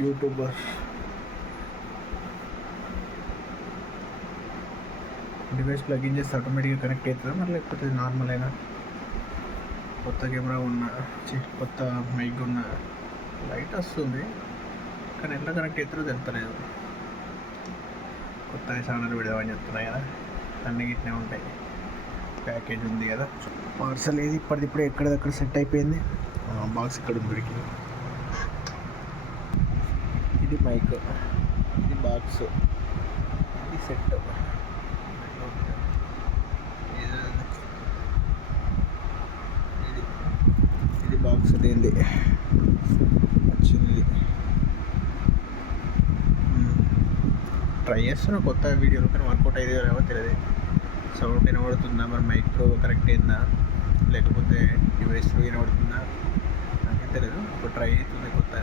YouTuber. Device plugin చేస్తే ఆటోమేటిక్గా connect అవుతుందా మరి లేకపోతే నార్మల్ అయినా? కొత్త కెమెరా ఉన్న కొత్త మైక్ ఉన్న లైట్ వస్తుంది కానీ ఎట్లా కనెక్ట్ అవుతుందో తెలుస్తలేదు. కొత్త ఛానల్ పెడదామని చెప్తున్నాయి కదా, అన్నీ గిట్నే ఉంటాయి. ప్యాకేజ్ ఉంది కదా, పార్సల్ ఏది ఇప్పటిదిప్పుడే ఎక్కడిదక్కడ సెట్ అయిపోయింది. బాక్స్ ఇక్కడ ఉంది. ఇది మైక్, ఇది బాక్స్, ఇది సెట్. ఇది బాక్స్ దేంది వచ్చింది. ట్రై చేస్తున్నా కొత్త వీడియోలు కానీ వర్కౌట్ అయితే ఏమో తెలియదు. సౌండ్ వినబడుతుందా మరి, మైక్ కరెక్ట్ అయిందా లేకపోతే డివైస్ వినబడుతుందా నాకే తెలియదు. ఇప్పుడు ట్రై అవుతుంది కొత్త.